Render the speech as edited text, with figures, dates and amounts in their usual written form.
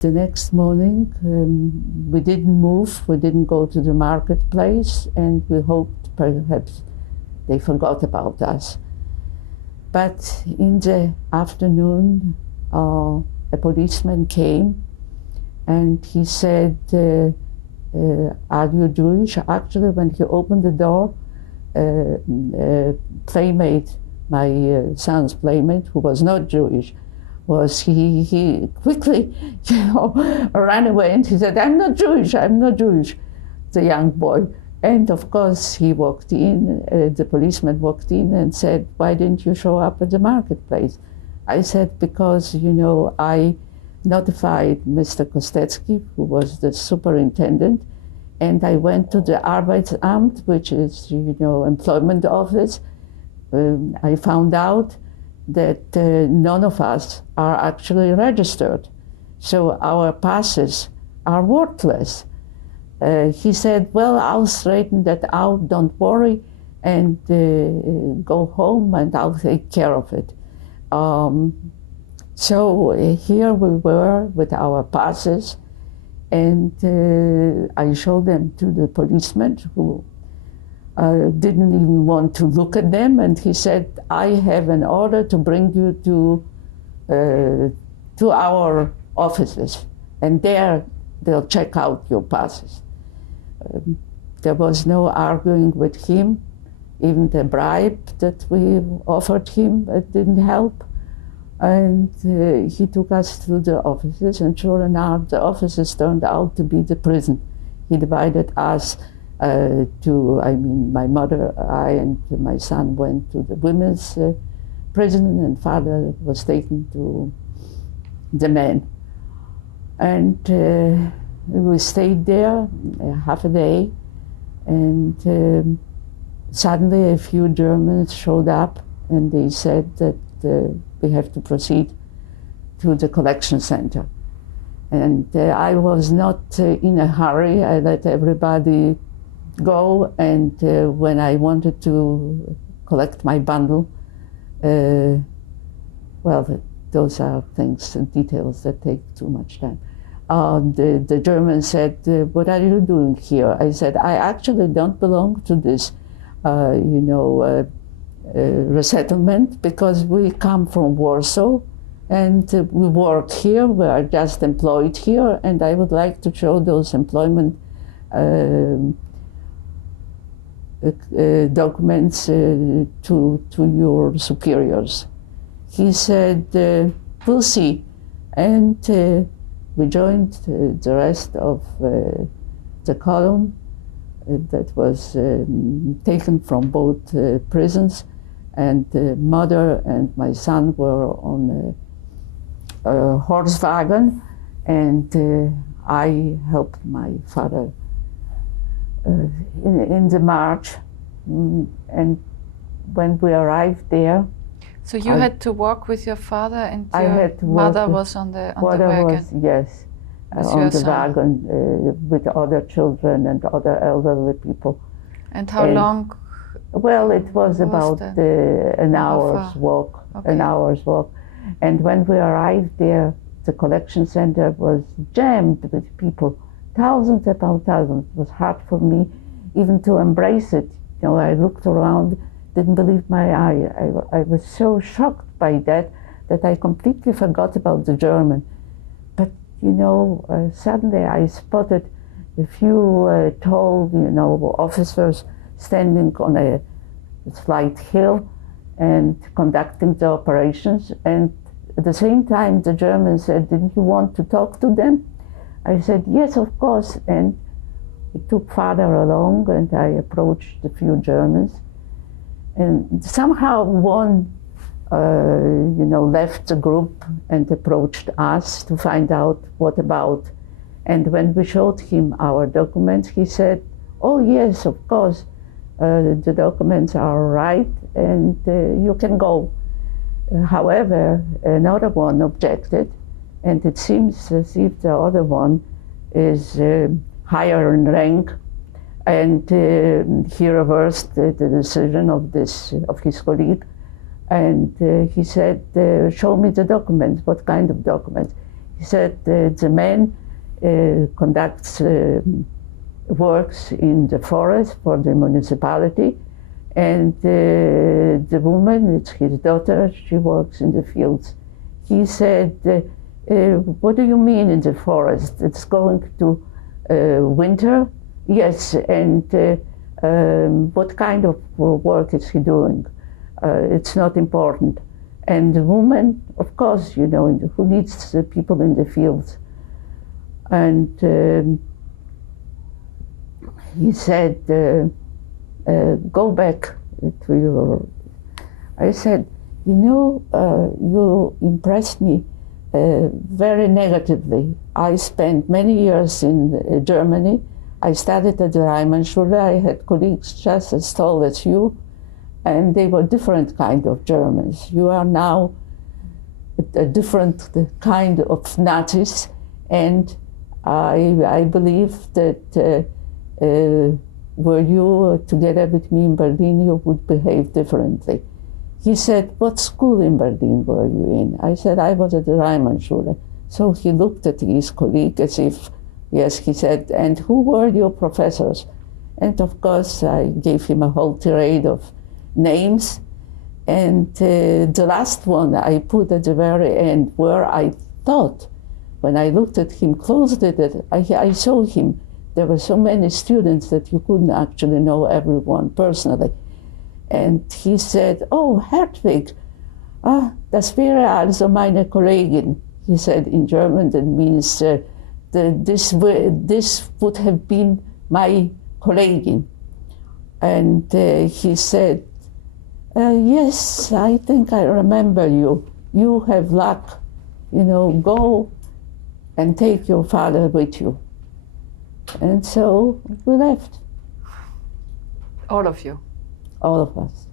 The next morning, we didn't move, we didn't go to the marketplace, and we hoped perhaps they forgot about us. But in the afternoon, a policeman came and he said, are you Jewish? Actually, when he opened the door, playmate, my son's playmate, who was not Jewish, he quickly, ran away and he said, I'm not Jewish, the young boy. And of course he walked in, the policeman walked in and said, why didn't you show up at the marketplace? I said, because, I notified Mr. Kostecki, who was the superintendent, and I went to the Arbeitsamt, which is, employment office. I found out that none of us are actually registered. So our passes are worthless. He said, well, I'll straighten that out, don't worry, and go home and I'll take care of it. So here we were with our passes, and I showed them to the policeman who didn't even want to look at them, and he said, I have an order to bring you to our offices, and there they'll check out your passes. There was no arguing with him. Even the bribe that we offered him, it didn't help. And he took us to the offices, and sure enough, the offices turned out to be the prison. He divided us my mother, I, and my son went to the women's prison, and father was taken to the men. And we stayed there half a day, and suddenly a few Germans showed up, and they said that we have to proceed to the collection center. And I was not in a hurry. I let everybody go, and when I wanted to collect my bundle, those are things and details that take too much time. The German said, what are you doing here? I said, I actually don't belong to this, resettlement, because we come from Warsaw and we work here, we are just employed here, and I would like to show those employment documents to your superiors. He said, we'll see. And we joined the rest of the column that was taken from both prisons, and mother and my son were on a horse wagon, and I helped my father in the march. And when we arrived there, so you had to walk with your father, and your mother was on the wagon? Yes, on the wagon with other children and other elderly people. And how long? Well, it was about an hour's walk. Okay. An hour's walk. And when we arrived there, the collection center was jammed with people, thousands upon thousands. It was hard for me even to embrace it. I looked around, didn't believe my eye. I was so shocked by that I completely forgot about the German. But, suddenly I spotted a few tall, officers standing on a slight hill and conducting the operations. And at the same time, the German said, didn't you want to talk to them? I said, yes, of course. And we took father along, and I approached a few Germans. And somehow one, left the group and approached us to find out what about. And when we showed him our documents, he said, oh, yes, of course, the documents are right, and you can go. However, another one objected, and it seems as if the other one is higher in rank, and he reversed the decision of his colleague, and he said, show me the documents. What kind of documents? He said the man conducts works in the forest for the municipality, and the woman, it's his daughter, she works in the fields. He said, what do you mean in the forest? It's going to winter? Yes, and what kind of work is he doing? It's not important. And the woman, of course, you know, who needs the people in the fields? And he said, go back to your... I said, you know, you impressed me very negatively. I spent many years in Germany. I studied at the Reimannsschule. I had colleagues just as tall as you, and they were different kind of Germans. You are now a different kind of Nazis, and I believe that were you together with me in Berlin, you would behave differently. He said, what school in Berlin were you in? I said, I was at the Reimannsschule. So he looked at his colleague as if, yes, he said, and who were your professors? And of course, I gave him a whole tirade of names. And the last one I put at the very end, where I thought, when I looked at him closely, that I saw him. There were so many students that you couldn't actually know everyone personally. And he said, oh, Hertwig, das wäre also meine Kollegin. He said in German, that means this would have been my Kollegin. And he said, yes, I think I remember you. You have luck, you know, go and take your father with you. And so we left. All of you? All of us.